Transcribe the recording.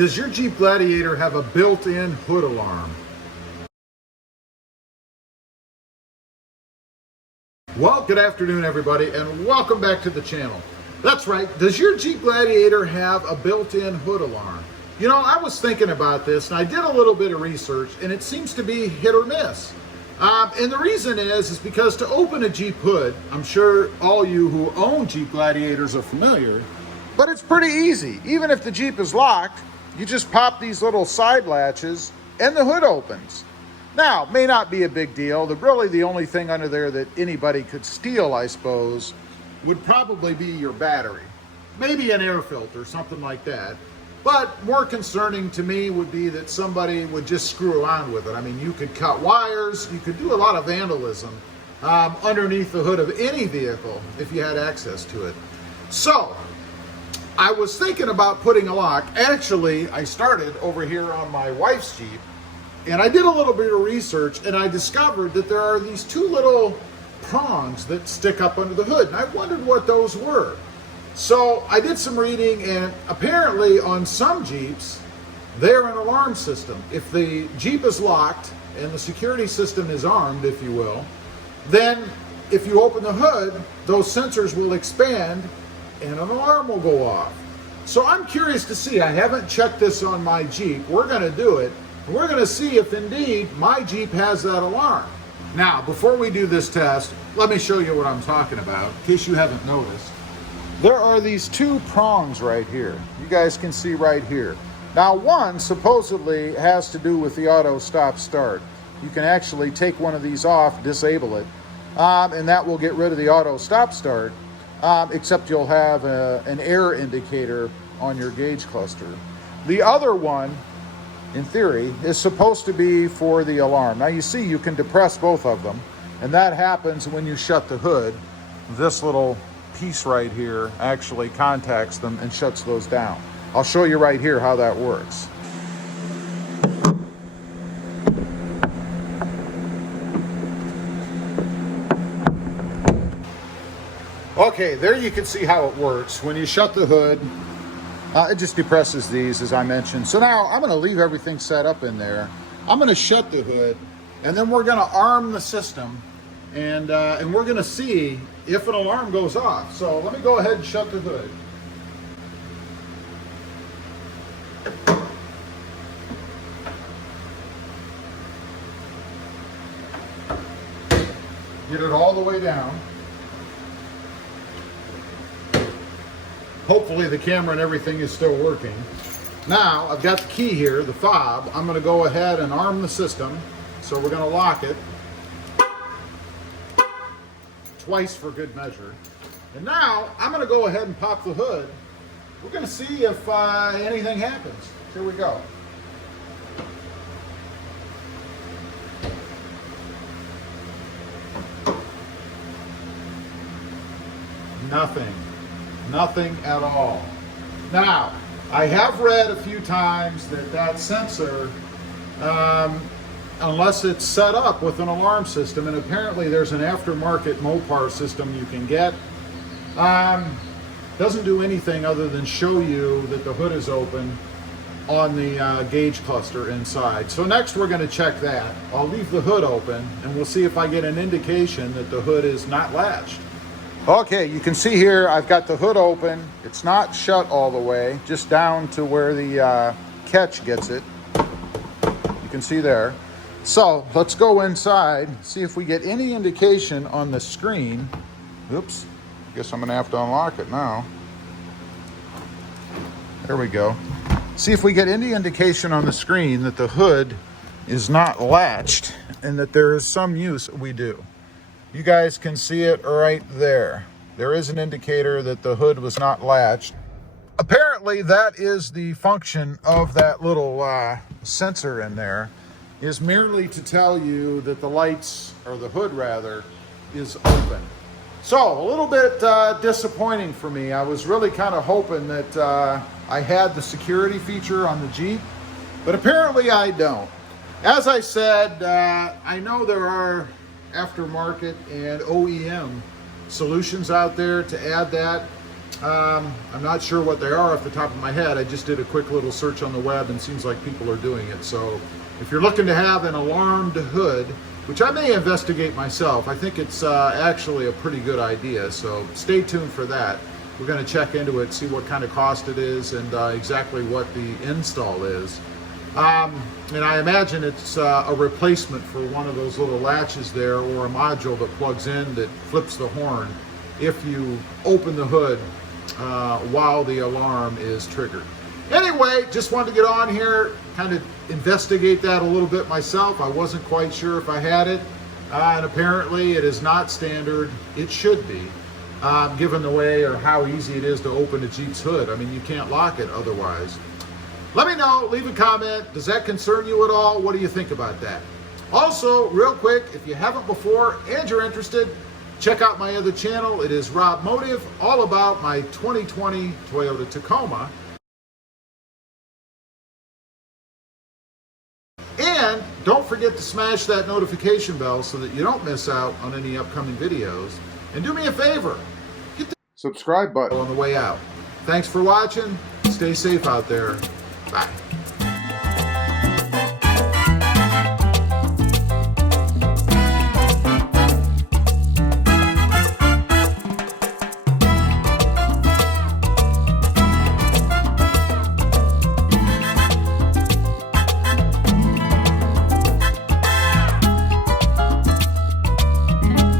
Does your Jeep Gladiator have a built-in hood alarm? Well, good afternoon everybody, and welcome back to the channel. That's right, does your Jeep Gladiator have a built-in hood alarm? You know, I was thinking about this and I did a little bit of research and it seems to be hit or miss. And the reason is because to open a Jeep hood, I'm sure all you who own Jeep Gladiators are familiar, but it's pretty easy. Even if the Jeep is locked, you just pop these little side latches and the hood opens. Now, it may not be a big deal. Really the only thing under there that anybody could steal, I suppose, would probably be your battery. Maybe an air filter, something like that. But more concerning to me would be that somebody would just screw around with it. I mean, you could cut wires, you could do a lot of vandalism underneath the hood of any vehicle if you had access to it. So, I was thinking about putting a lock. Actually, I started over here on my wife's Jeep, and I did a little bit of research, and I discovered that there are these two little prongs that stick up under the hood, and I wondered what those were. So I did some reading, and apparently on some Jeeps, they're an alarm system. If the Jeep is locked and the security system is armed, if you will, then if you open the hood, those sensors will expand and an alarm will go off. So I'm curious to see. I haven't checked this on my Jeep. We're going to do it. And we're going to see if indeed my Jeep has that alarm. Now, before we do this test, let me show you what I'm talking about, in case you haven't noticed. There are these two prongs right here. You guys can see right here. Now, one supposedly has to do with the auto stop start. You can actually take one of these off, disable it, and that will get rid of the auto stop start. Except you'll have an error indicator on your gauge cluster. The other one, in theory, is supposed to be for the alarm. Now you see you can depress both of them, and that happens when you shut the hood. This little piece right here actually contacts them and shuts those down. I'll show you right here how that works. Okay, there you can see how it works. When you shut the hood, it just depresses these, as I mentioned. So now I'm going to leave everything set up in there. I'm going to shut the hood, and then we're going to arm the system, and we're going to see if an alarm goes off. So let me go ahead and shut the hood. Get it all the way down. Hopefully the camera and everything is still working. Now, I've got the key here, the fob. I'm going to go ahead and arm the system. So we're going to lock it. Twice for good measure. And now, I'm going to go ahead and pop the hood. We're going to see if anything happens. Here we go. Nothing. Nothing at all. Now, I have read a few times that that sensor, unless it's set up with an alarm system, and apparently there's an aftermarket Mopar system you can get, doesn't do anything other than show you that the hood is open on the gauge cluster inside. So next we're going to check that. I'll leave the hood open and we'll see if I get an indication that the hood is not latched. Okay, you can see here I've got the hood open. It's not shut all the way, just down to where the catch gets it. You can see there. So let's go inside, see if we get any indication on the screen. Oops, guess I'm gonna have to unlock it now. There we go. See if we get any indication on the screen that the hood is not latched and that there is some use. We do. You guys can see it right there. There is an indicator that the hood was not latched. Apparently that is the function of that little sensor in there, is merely to tell you that the lights, or the hood rather, is open. So a little bit disappointing for me. I was really kind of hoping that I had the security feature on the Jeep, but apparently I don't. As I said, I know there are aftermarket and OEM solutions out there to add that. I'm not sure what they are off the top of my head. I just did a quick little search on the web and it seems like people are doing it. So if you're looking to have an alarmed hood, which I may investigate myself, I think it's actually a pretty good idea. So stay tuned for that. We're going to check into it, see what kind of cost it is and exactly what the install is. And I imagine it's a replacement for one of those little latches there, or a module that plugs in that flips the horn if you open the hood while the alarm is triggered. Anyway, just wanted to get on here, kind of investigate that a little bit myself. I wasn't quite sure if I had it, and apparently it is not standard. It should be, given the way or how easy it is to open a Jeep's hood. I mean, you can't lock it otherwise. Let me know, leave a comment. Does that concern you at all? What do you think about that? Also, real quick, if you haven't before and you're interested, check out my other channel. It is Rob Motive, all about my 2020 Toyota Tacoma. And don't forget to smash that notification bell so that you don't miss out on any upcoming videos. And do me a favor, hit the subscribe button on the way out. Thanks for watching. Stay safe out there. Bye.